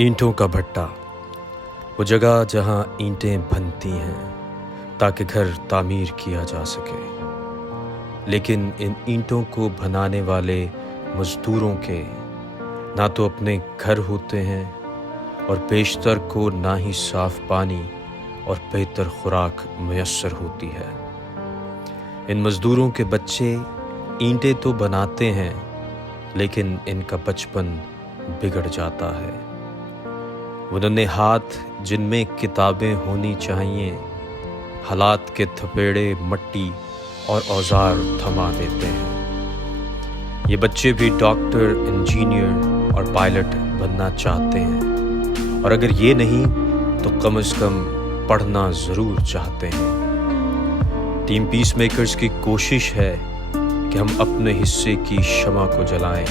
ईंटों का भट्टा, वो जगह जहाँ ईंटें बनती हैं ताकि घर तामीर किया जा सके। लेकिन इन ईंटों को बनाने वाले मज़दूरों के ना तो अपने घर होते हैं और बेशतर को ना ही साफ़ पानी और बेहतर खुराक मैसर होती है। इन मज़दूरों के बच्चे ईंटें तो बनाते हैं लेकिन इनका बचपन बिगड़ जाता है। वो नन्हे हाथ जिनमें किताबें होनी चाहिए, हालात के थपेड़े मट्टी और औजार थमा देते हैं। ये बच्चे भी डॉक्टर, इंजीनियर और पायलट बनना चाहते हैं, और अगर ये नहीं तो कम से कम पढ़ना ज़रूर चाहते हैं। टीम पीसमेकर्स की कोशिश है कि हम अपने हिस्से की शमा को जलाएं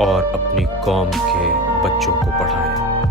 और अपनी कौम के बच्चों को पढ़ाएं।